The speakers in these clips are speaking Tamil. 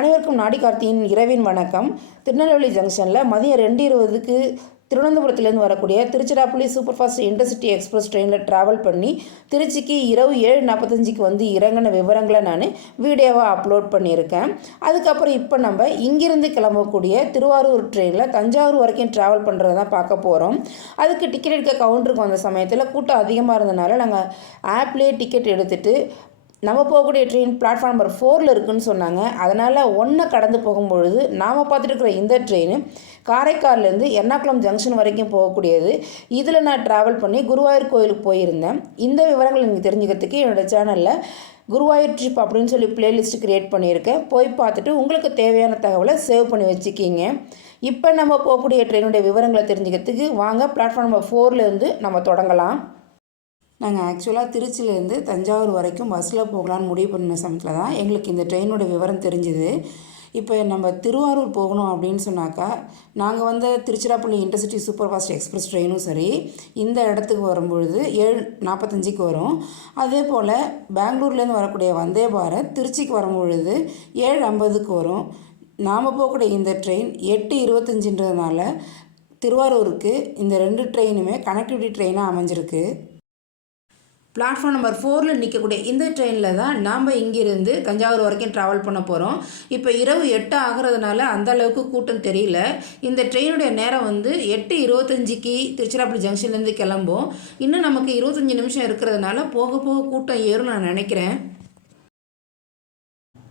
அனைவருக்கும் நாடி கார்த்தியின் இரவின் வணக்கம். திருநெல்வேலி ஜங்ஷனில் மதியம் ரெண்டு இருபதுக்கு திருவனந்தபுரத்துலேருந்து வரக்கூடிய Tiruchirappalli super fast intercity express ட்ரெயினில் ட்ராவல் பண்ணி திருச்சிக்கு இரவு ஏழு நாற்பத்தஞ்சுக்கு வந்து இறங்கின விவரங்களை நான் வீடியோவாக அப்லோட் பண்ணியிருக்கேன். அதுக்கப்புறம் இப்போ நம்ம இங்கிருந்து கிளம்பக்கூடிய திருவாரூர் ட்ரெயினில் தஞ்சாவூர் வரைக்கும் ட்ராவல் பண்ணுறது தான் பார்க்க போகிறோம் அதுக்கு டிக்கெட் எடுக்க கவுண்டருக்கு வந்த சமயத்தில் கூட்டம் அதிகமாக இருந்தனால நாங்கள் ஆப்லேயே டிக்கெட் எடுத்துகிட்டு நம்ம போகக்கூடிய ட்ரெயின் பிளாட்ஃபார்ம் நம்பர் ஃபோரில் இருக்குதுன்னு சொன்னாங்க. அதனால் ஒன்றை கடந்து போகும்பொழுது நாம் பார்த்துட்டு இருக்கிற இந்த ட்ரெயின் காரைக்கால்லேருந்து எர்ணாகுளம் ஜங்ஷன் வரைக்கும் போகக்கூடியது. இதில் நான் ட்ராவல் பண்ணி குருவாயூர் கோயிலுக்கு போயிருந்தேன். இந்த விவரங்களை நீங்கள் தெரிஞ்சுக்கிறதுக்கு என்னோடய சேனலில் குருவாயூர் ட்ரிப் அப்படின்னு சொல்லி பிளேலிஸ்ட் க்ரியேட் பண்ணியிருக்கேன். போய் பார்த்துட்டு உங்களுக்கு தேவையான தகவலை சேவ் பண்ணி வச்சுக்கிங்க. இப்போ நம்ம போகக்கூடிய ட்ரெயினுடைய விவரங்களை தெரிஞ்சுக்கிறதுக்கு வாங்க பிளாட்ஃபார்ம் நம்பர் ஃபோர்லேருந்து நம்ம தொடங்கலாம். நாங்கள் ஆக்சுவலாக திருச்சியிலேருந்து தஞ்சாவூர் வரைக்கும் பஸ்ஸில் போகலான்னு முடிவு பண்ண சமயத்தில் தான் எங்களுக்கு இந்த ட்ரெயினோட விவரம் தெரிஞ்சுது. இப்போ நம்ம திருவாரூர் போகணும் அப்படின்னு சொன்னாக்கா நாங்கள் வந்து Tiruchirappalli intercity super fast express ட்ரெயினும் சரி இந்த இடத்துக்கு வரும்பொழுது ஏழு நாற்பத்தஞ்சுக்கு வரும். அதே போல் பெங்களூர்லேருந்து வரக்கூடிய வந்தே பாரத் திருச்சிக்கு வரும்பொழுது ஏழு ஐம்பதுக்கு வரும். நாம் போகக்கூடிய இந்த ட்ரெயின் எட்டு இருபத்தஞ்சுன்றதுனால திருவாரூருக்கு இந்த ரெண்டு ட்ரெயினுமே கனெக்டிவிட்டி ட்ரெயினாக அமைஞ்சிருக்கு. பிளாட்ஃபார்ம் நம்பர் ஃபோரில் நிற்கக்கூடிய இந்த ட்ரெயினில் தான் நாம் இங்கிருந்து தஞ்சாவூர் வரைக்கும் ட்ராவல் பண்ண போகிறோம் இப்போ இரவு எட்டு ஆகிறதுனால அந்த அளவுக்கு கூட்டம் தெரியல. இந்த ட்ரெயினுடைய நேரம் வந்து எட்டு இருபத்தஞ்சிக்கு திருச்சிராப்பள்ளி ஜங்ஷன்லேருந்து கிளம்பும். இன்னும் நமக்கு இருபத்தஞ்சி நிமிஷம் இருக்கிறதுனால போக போக கூட்டம் ஏறும் நான் நினைக்கிறேன்.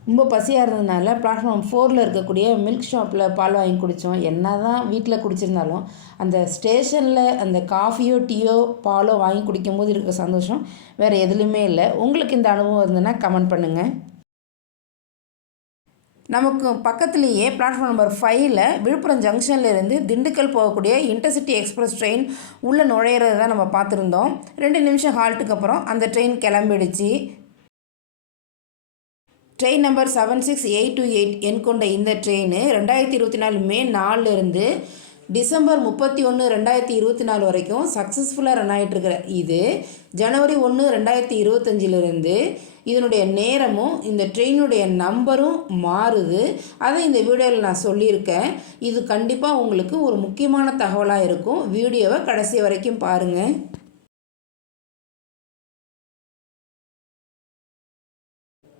ரொம்ப பசியாக இருந்ததுனால பிளாட்ஃபார்ம் ஃபோரில் இருக்கக்கூடிய மில்க் ஷாப்பில் பால் வாங்கி குடித்தோம் என்ன தான் வீட்டில் குடிச்சிருந்தாலும் அந்த ஸ்டேஷனில் அந்த காஃபியோ டீயோ பாலோ வாங்கி குடிக்கும்போது இருக்கிற சந்தோஷம் வேறு எதுலேயுமே இல்லை. உங்களுக்கு இந்த அனுபவம் இருந்ததுன்னா கமெண்ட் பண்ணுங்கள் நமக்கு பக்கத்துலேயே பிளாட்ஃபார்ம் நம்பர் ஃபைவ்ல விழுப்புரம் ஜங்ஷன்லேருந்து திண்டுக்கல் போகக்கூடிய இன்டர்சிட்டி எக்ஸ்பிரஸ் ட்ரெயின் உள்ளே நுழையிறது தான் நம்ம பார்த்துருந்தோம். ரெண்டு நிமிஷம் ஹால்ட்டுக்கு அப்புறம் அந்த train கிளம்பிடுச்சு. Train number seven six eight two eight எண் கொண்ட இந்த ட்ரெயின் ரெண்டாயிரத்தி இருபத்தி நாலு மே நாலுலேருந்து டிசம்பர் முப்பத்தி ஒன்று ரெண்டாயிரத்தி இருபத்தி நாலு வரைக்கும் சக்ஸஸ்ஃபுல்லாக ரன் ஆகிட்டுருக்குற இது ஜனவரி ஒன்று ரெண்டாயிரத்தி இருபத்தஞ்சிலிருந்து இதனுடைய நேரமும் இந்த ட்ரெயினுடைய நம்பரும் மாறுது. அதை இந்த வீடியோவில் நான் சொல்லியிருக்கேன். இது கண்டிப்பாக உங்களுக்கு ஒரு முக்கியமான தகவலாக இருக்கும். வீடியோவை கடைசி வரைக்கும் பாருங்கள்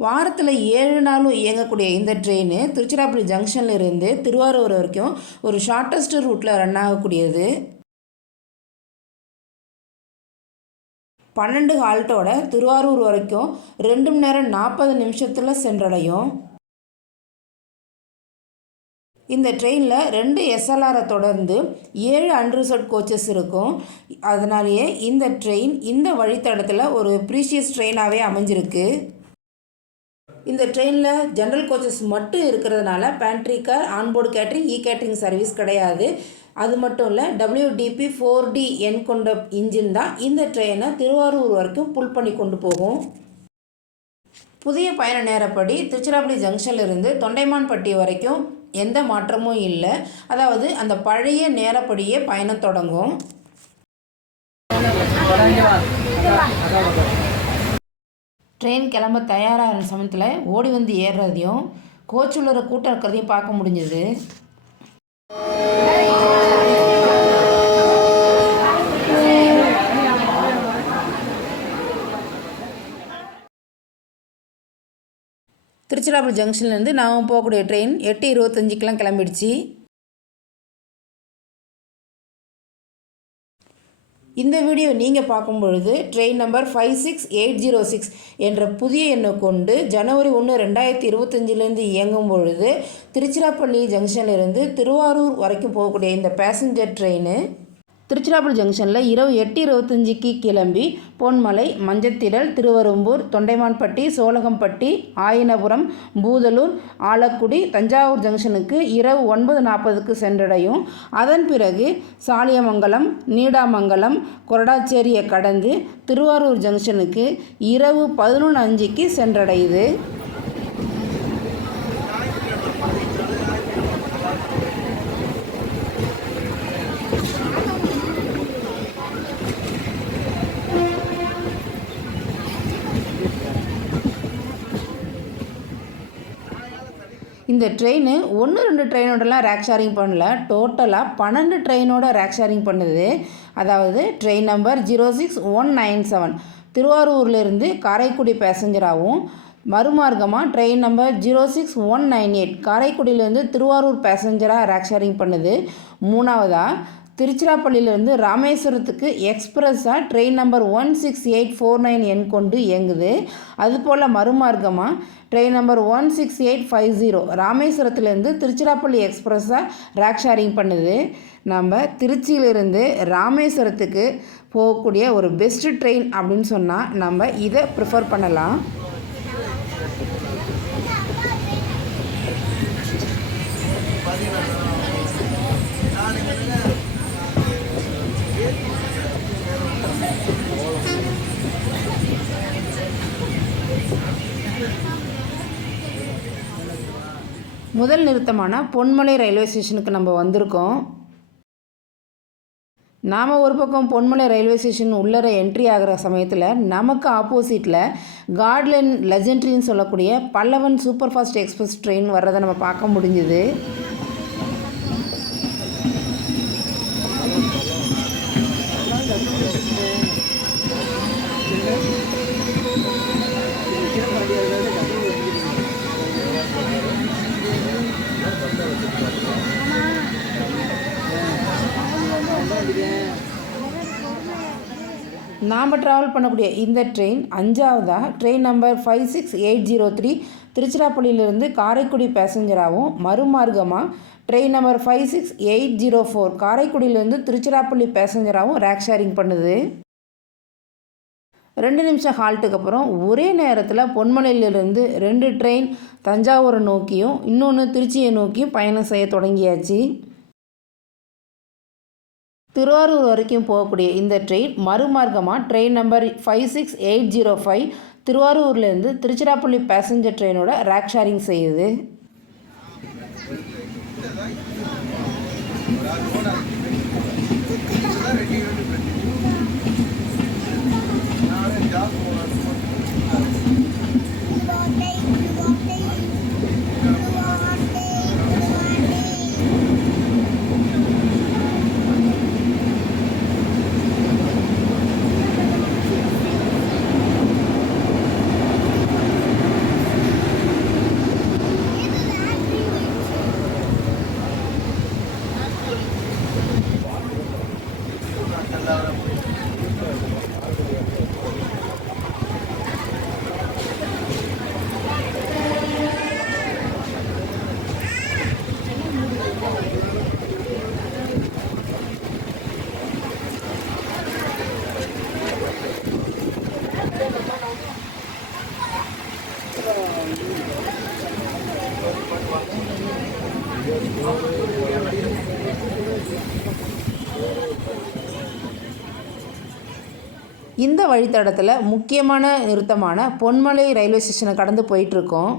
வாரத்தில் ஏழு நாளும் இயங்கக்கூடிய இந்த ட்ரெயின் திருச்சிராப்பள்ளி ஜங்ஷன்லேருந்து திருவாரூர் வரைக்கும் ஒரு ஷார்ட்டஸ்ட் ரூட்டில் ரன் ஆகக்கூடியது. பன்னெண்டு ஹால்ட்டோட திருவாரூர் வரைக்கும் ரெண்டு மணி நேரம் நாற்பது நிமிஷத்தில் சென்றடையும். இந்த ட்ரெயினில் ரெண்டு எஸ்எல்ஆரை தொடர்ந்து ஏழு அன்ரிசர்வ் கோச்சஸ் இருக்கும். அதனாலேயே இந்த ட்ரெயின் இந்த வழித்தடத்தில் ஒரு ப்ரீஷியஸ் ட்ரெயினாகவே அமைஞ்சிருக்கு. இந்த ட்ரெயினில் ஜென்ரல் கோச்சஸ் மட்டும் இருக்கிறதுனால pantry car onboard catering e catering service கிடையாது. அது மட்டும் இல்லை டபிள்யூடிபி ஃபோர் டி எண் கொண்ட இன்ஜின் தான் இந்த ட்ரெயினை திருவாரூர் வரைக்கும் புல் பண்ணி கொண்டு போகும். புதிய பயண நேரப்படி திருச்சிராப்பள்ளி ஜங்ஷன்லேருந்து தொண்டைமான்பட்டி வரைக்கும் எந்த மாற்றமும் இல்லை. அதாவது அந்த பழைய நேரப்படியே பயணம் தொடங்கும். ட்ரெயின் கிளம்ப தயாராக இருந்த சமயத்தில் ஓடி வந்து ஏறுறதையும் கோச்சுள்ள கூட்டம் இருக்கிறதையும் பார்க்க முடிஞ்சது. திருச்சிராப்பள்ளி ஜங்ஷன்லேருந்து நாம் போகக்கூடிய ட்ரெயின் எட்டு இருபத்தஞ்சிக்கெலாம் கிளம்பிடுச்சு. இந்த வீடியோ நீங்கள் பார்க்கும் பொழுது train number five six eight zero six என்ற புதிய எண்ணை கொண்டு ஜனவரி ஒன்று ரெண்டாயிரத்தி இருபத்தஞ்சிலேருந்து இயங்கும் பொழுது திருச்சிராப்பள்ளி ஜங்ஷன்லேருந்து திருவாரூர் வரைக்கும் போகக்கூடிய இந்த பேசஞ்சர் ட்ரெயின் திருச்சிராப்பள்ளி ஜங்ஷனில் இரவு எட்டு இருபத்தஞ்சிக்கு கிளம்பி பொன்மலை மஞ்சத்திடல் திருவரும்பூர் தொண்டைமான்பட்டி சோழகம்பட்டி ஆயினபுரம் பூதலூர் ஆலக்குடி தஞ்சாவூர் ஜங்ஷனுக்கு இரவு ஒன்பது நாற்பதுக்கு சென்றடையும். அதன் பிறகு சாலியமங்கலம் நீடாமங்கலம் கொரடாச்சேரியை கடந்து திருவாரூர் ஜங்ஷனுக்கு இரவு பதினொன்று அஞ்சுக்கு சென்றடையுது. இந்த ட்ரெயின் ஒன்று ரெண்டு ட்ரெயினோடலாம் ரேக் ஷேரிங் பண்ணல. டோட்டலாக பன்னெண்டு ட்ரெயினோட ரேக் ஷேரிங் பண்ணுது. அதாவது train number zero six one nine seven திருவாரூர்லேருந்து காரைக்குடி பேசஞ்சராகவும் மறுமார்க்கமாக train number zero six one nine eight காரைக்குடியிலேருந்து Thiruvarur பேசஞ்சராக ரேக் ஷேரிங் பண்ணுது. மூணாவதாக திருச்சிராப்பள்ளியிலேருந்து ராமேஸ்வரத்துக்கு எக்ஸ்பிரஸாக train number one six eight four nine எண் கொண்டு இயங்குது. அதுபோல் மறுமார்க்கமாக train number one six eight five zero ராமேஸ்வரத்துலேருந்து Tiruchirappalli எக்ஸ்பிரஸாக ரேக் ஷேரிங் பண்ணுது. நம்ம திருச்சியிலிருந்து ராமேஸ்வரத்துக்கு போகக்கூடிய ஒரு பெஸ்ட்டு ட்ரெயின் அப்படின்னு சொன்னால் நம்ம இதை ப்ரிஃபர் பண்ணலாம். முதல் நிறுத்தமான பொன்மலை ரயில்வே ஸ்டேஷனுக்கு நம்ம வந்திருக்கோம். நாம் ஒரு பக்கம் பொன்மலை ரயில்வே ஸ்டேஷன் உள்ளர என்ட்ரி ஆகிற சமயத்தில் நமக்கு ஆப்போசிட்டில் கார்ட்லன் லெஜெண்ட்ரின்னு சொல்லக்கூடிய Pallavan super fast express train வர்றதை நம்ம பார்க்க முடிஞ்சுது. நாம் ட்ராவல் பண்ணக்கூடிய இந்த train அஞ்சாவதாக train number five six eight zero three திருச்சிராப்பள்ளியிலிருந்து Karaikudi பேசஞ்சராகவும் மறுமார்க்கமாக train number five six eight zero four காரைக்குடியிலேருந்து Tiruchirappalli பேசஞ்சராகவும் ரேக் ஷேரிங் பண்ணுது. ரெண்டு நிமிஷம் ஹால்ட்டுக்கு அப்புறம் ஒரே நேரத்தில் பொன்மலையிலிருந்து ரெண்டு ட்ரெயின் தஞ்சாவூரை நோக்கியும் இன்னொன்று திருச்சியை நோக்கியும் பயணம் செய்ய தொடங்கியாச்சு. திருவாரூர் வரைக்கும் போகக்கூடிய இந்த train மறுமார்க்கமாக train number five six eight zero five திருவாரூர்லேருந்து திருச்சிராப்பள்ளி பேசஞ்சர் ட்ரெயினோட ரேக் ஷேரிங் செய்யுது. இந்த வழித்தடத்தில் முக்கியமான நிறுத்தமான பொன்மலை ரயில்வே ஸ்டேஷனை கடந்து போயிட்டுருக்கோம்.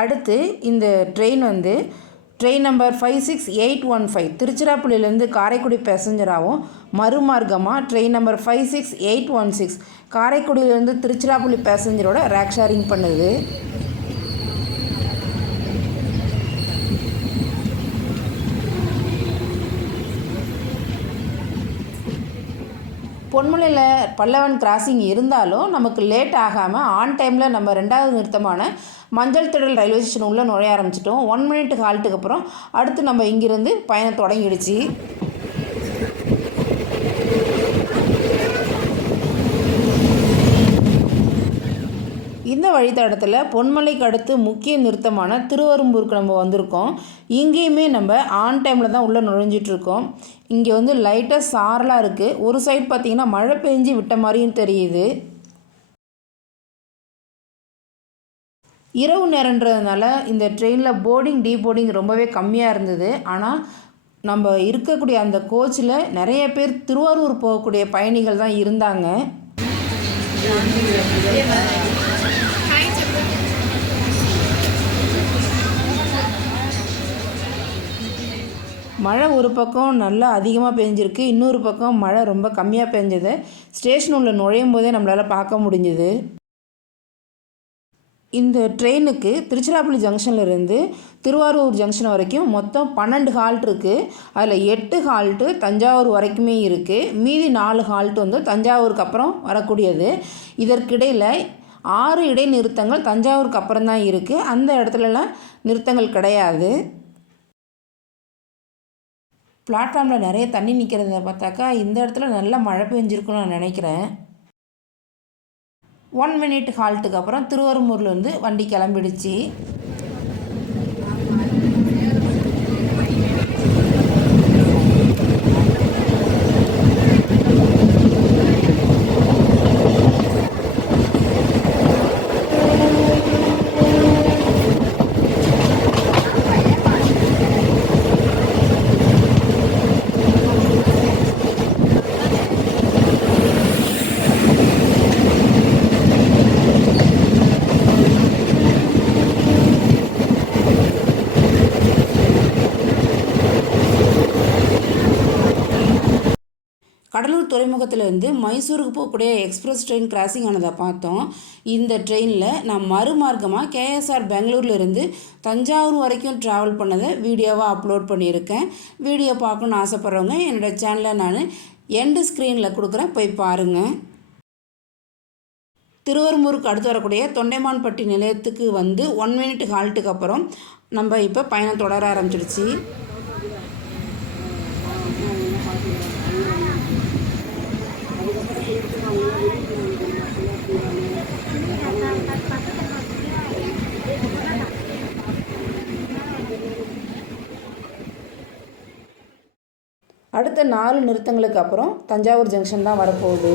அடுத்து இந்த ட்ரெயின் வந்து train number five six eight one five திருச்சிராப்பள்ளியிலேருந்து Karaikudi பேசஞ்சராகவும் மறுமார்க்கமாக train number five six eight one six காரைக்குடியிலேருந்து Tiruchirappalli பேசஞ்சரோட ரேக் ஷேரிங் பண்ணுது. பொன்மலையில் பல்லவன் கிராசிங் இருந்தாலும் நமக்கு லேட் ஆகாமல் ஆன் டைமில் நம்ம ரெண்டாவது நிறுத்தமான மஞ்சள் திடல் ரயில்வே ஸ்டேஷன் உள்ளே நுழைய ஆரம்பிச்சிட்டோம். ஒன் மினிட் ஹால்ட்டுக்கு அப்புறம் அடுத்து நம்ம இங்கிருந்து பயணம் தொடங்கிடுச்சு. இந்த வழித்தடத்தில் பொன்மலைக்கு அடுத்து முக்கிய நிறுத்தமான திருவரும்பூருக்கு நம்ம வந்திருக்கோம். இங்கேயுமே நம்ம ஆன் டைமில் தான் உள்ளே நுழைஞ்சிட்ருக்கோம் இங்கே வந்து லைட்டாக சாரலாக இருக்குது ஒரு சைடு பார்த்திங்கன்னா மழை பெஞ்சு விட்ட மாதிரியும் தெரியுது. இரவு நேரன்றதுனால இந்த ட்ரெயினில் போர்டிங் டீ போர்டிங் ரொம்பவே கம்மியாக இருந்தது. ஆனால் நம்ம இருக்கக்கூடிய அந்த கோச்சில் நிறைய பேர் திருவாரூர் போகக்கூடிய பயணிகள் தான் இருந்தாங்க. மழை ஒரு பக்கம் நல்லா அதிகமாக பெஞ்சிருக்கு இன்னொரு பக்கம் மழை ரொம்ப கம்மியாக பெஞ்சது. ஸ்டேஷன் உள்ள நுழையும் போதே நம்மளால் பார்க்க முடிஞ்சுது. இந்த ட்ரெயினுக்கு திருச்சிராப்பள்ளி ஜங்ஷன்லேருந்து திருவாரூர் ஜங்ஷன் வரைக்கும் மொத்தம் பன்னெண்டு ஹால்ட் இருக்குது அதில் எட்டு ஹால்ட்டு தஞ்சாவூர் வரைக்குமே இருக்குது மீதி நாலு ஹால்ட் வந்து தஞ்சாவூருக்கு அப்புறம் வரக்கூடியது. இதற்கிடையில் ஆறு இடைநிறுத்தங்கள் தஞ்சாவூருக்கு அப்புறம் தான் இருக்குது அந்த இடத்துலலாம் நிறுத்தங்கள் கிடையாது. பிளாட்ஃபார்மில் நிறைய தண்ணி நிற்கிறத பார்த்தாக்கா இந்த இடத்துல நல்லா மழை பெஞ்சிருக்குன்னு நான் நினைக்கிறேன். ஒன் மினிட் ஹால்ட்டுக்கு அப்புறம் திருவரும்பூர்லேருந்து வண்டி கிளம்பிடுச்சு. கடலூர் துறைமுகத்திலேருந்து மைசூருக்கு போகக்கூடிய எக்ஸ்பிரஸ் ட்ரெயின் கிராசிங் ஆனதை பார்த்தோம். இந்த ட்ரெயினில் நான் மறுமார்க்கமாக கேஎஸ்ஆர் பெங்களூர்லேருந்து தஞ்சாவூர் வரைக்கும் ட்ராவல் பண்ணதை வீடியோவாக அப்லோட் பண்ணியிருக்கேன். வீடியோ பார்க்கணுன்னு ஆசைப்பட்றவங்க என்னோடய சேனலை நான் எண்டு ஸ்க்ரீனில் கொடுக்குறேன். போய் பாருங்கள் திருவரும்பூருக்கு அடுத்து வரக்கூடிய தொண்டைமான்பட்டி நிலையத்துக்கு வந்து ஒன் மினிட் ஹால்ட்டுக்கு அப்புறம் நம்ம இப்போ பயணம் தொடர ஆரம்பிச்சிடுச்சு. அடுத்த நாலு நிறுத்தங்களுக்கு அப்புறம் தஞ்சாவூர் ஜங்ஷன் தான் வரப்போகுது.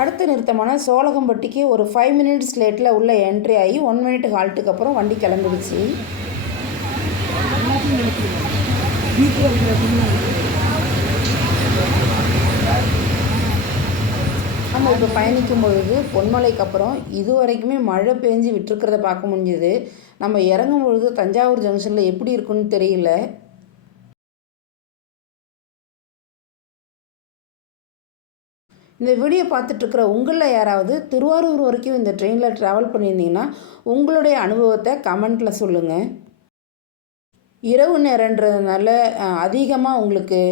அடுத்த நிறுத்தமான சோழகம்பட்டிக்கு ஒரு ஃபைவ் மினிட்ஸ் லேட்டில் உள்ள என்ட்ரி ஆகி ஒன் மினிட் ஹால்ட்டுக்கு அப்புறம் வண்டி கிளம்பிடுச்சு. நம்ம இப்போ பயணிக்கும் பொழுது பொன்மலைக்கு அப்புறம் இது வரைக்குமே மழை பெஞ்சு விட்டுருக்கிறத பார்க்க முடிஞ்சுது. நம்ம இறங்கும் பொழுது தஞ்சாவூர் ஜங்ஷனில் எப்படி இருக்குன்னு தெரியல. இந்த வீடியோ பார்த்துட்ருக்குற உங்களில் யாராவது திருவாரூர் வரைக்கும் இந்த ட்ரெயினில் ட்ராவல் பண்ணியிருந்தீங்கன்னா உங்களுடைய அனுபவத்தை கமெண்ட்டில் சொல்லுங்கள் இரவு நேரன்றதுனால அதிகமாக உங்களுக்கு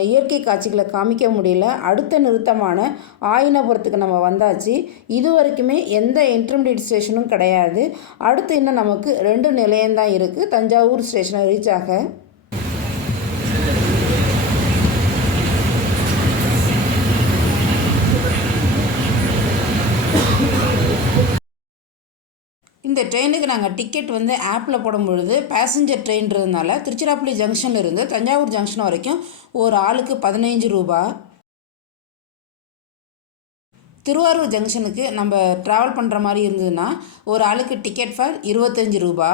இயற்கை காட்சிகளை காமிக்க முடியல. அடுத்த நிறுத்தமான ஆயினபுரத்துக்கு நம்ம வந்தாச்சு. இது வரைக்குமே எந்த இன்டர்மீடியட் ஸ்டேஷனும் கிடையாது. அடுத்து இன்னும் நமக்கு ரெண்டு நிலையம்தான் இருக்குது தஞ்சாவூர் ஸ்டேஷனை ரீச் ஆக. இந்த ட்ரெயினுக்கு நாங்கள் டிக்கெட் வந்து ஆப்பில் போடும் பொழுது பேசஞ்சர் ட்ரெயின்றதுனால திருச்சிராப்பள்ளி ஜங்ஷன்லேருந்து தஞ்சாவூர் ஜங்ஷன் வரைக்கும் ஒரு ஆளுக்கு பதினைஞ்சு ரூபா. திருவாரூர் ஜங்ஷனுக்கு நம்ம ட்ராவல் பண்ணுற மாதிரி இருந்ததுன்னா ஒரு ஆளுக்கு டிக்கெட் ஃபார் இருபத்தஞ்சி ரூபா.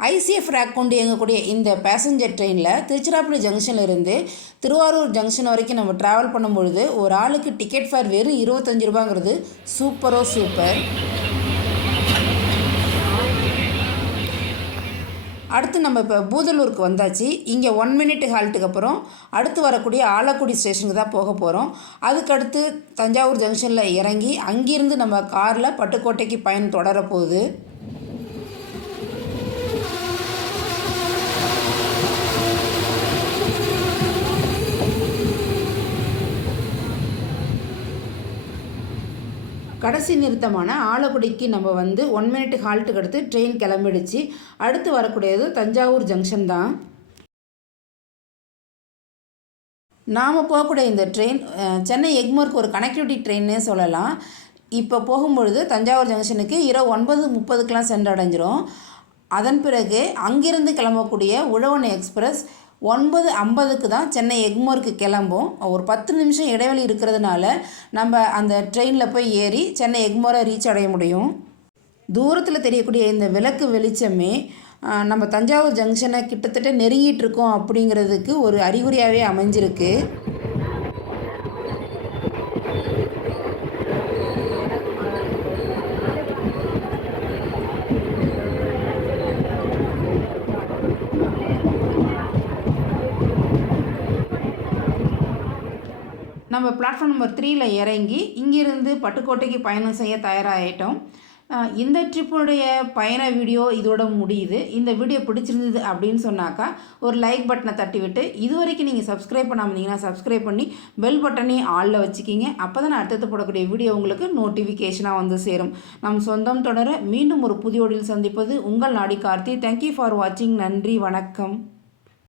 ஐசிஎஃப் ரேக் கொண்டு இயங்கக்கூடிய இந்த பேசஞ்சர் ட்ரெயினில் திருச்சிராப்பள்ளி ஜங்ஷன்லேருந்து திருவாரூர் ஜங்ஷன் வரைக்கும் நம்ம ட்ராவல் பண்ணும்பொழுது ஒரு ஆளுக்கு டிக்கெட் ஃபேர் வெறும் இருபத்தஞ்சு ரூபாங்கிறது சூப்பரோ சூப்பர் அடுத்து நம்ம இப்போ பூதலூருக்கு வந்தாச்சு. இங்கே ஒன் மினிட் ஹால்ட்டுக்கு அப்புறம் அடுத்து வரக்கூடிய ஆலக்குடி ஸ்டேஷனுக்கு தான் போக போகிறோம் அதுக்கடுத்து தஞ்சாவூர் ஜங்ஷனில் இறங்கி அங்கிருந்து நம்ம காரில் பட்டுக்கோட்டைக்கு பயணம் தொடரப்போகுது. கடைசி நிறுத்தமான ஆலக்குடிக்கு நம்ம வந்து ஒன் மினிட் ஹால்ட்டுக்கு அடுத்து ட்ரெயின் கிளம்பிடுச்சு. அடுத்து வரக்கூடியது தஞ்சாவூர் ஜங்ஷன் தான். நாம் போகக்கூடிய இந்த ட்ரெயின் சென்னை எக்மோருக்கு ஒரு கனெக்டிவிட்டி ட்ரெயின்னே சொல்லலாம். இப்போ போகும்பொழுது தஞ்சாவூர் ஜங்ஷனுக்கு இரவு ஒன்பது முப்பதுக்கெலாம் சென்றடைஞ்சிரும். அதன் பிறகு அங்கிருந்து கிளம்பக்கூடிய உழவன் எக்ஸ்பிரஸ் ஒன்பது ஐம்பதுக்கு தான் சென்னை எக்மோருக்கு கிளம்பும். ஒரு பத்து நிமிஷம் இடைவெளி இருக்கிறதுனால நம்ம அந்த ட்ரெயினில் போய் ஏறி சென்னை எக்மோரை ரீச் அடைய முடியும். தூரத்தில் தெரியக்கூடிய இந்த விளக்கு வெளிச்சமே நம்ம தஞ்சாவூர் ஜங்ஷனை கிட்டத்தட்ட நெருங்கிட்டு இருக்கோம் அப்படிங்கிறதுக்கு ஒரு அறிகுறியாகவே அமைஞ்சிருக்கு. நம்ம பிளாட்ஃபார்ம் நம்பர் த்ரீயில் இறங்கி இங்கிருந்து பட்டுக்கோட்டைக்கு பயணம் செய்ய தயாராகிட்டோம் இந்த ட்ரிப்புடைய பயண வீடியோ இதோட முடியுது. இந்த வீடியோ பிடிச்சிருந்தது அப்படின்னு சொன்னாக்கா ஒரு லைக் பட்டனை தட்டி விட்டு இது வரைக்கும் நீங்கள் சப்ஸ்கிரைப் பண்ணாமந்தீங்கன்னா சப்ஸ்கிரைப் பண்ணி பெல் பட்டனையும் ஆளில் வச்சுக்கிங்க. அப்போ தான் அடுத்தது போடக்கூடிய வீடியோ உங்களுக்கு நோட்டிஃபிகேஷனாக வந்து சேரும். நம் சொந்தம் தொடர மீண்டும் ஒரு புதிய ஒடியில் சந்திப்பது உங்கள் நாடி கார்த்தி. தேங்க்யூ ஃபார் வாட்சிங் நன்றி வணக்கம்.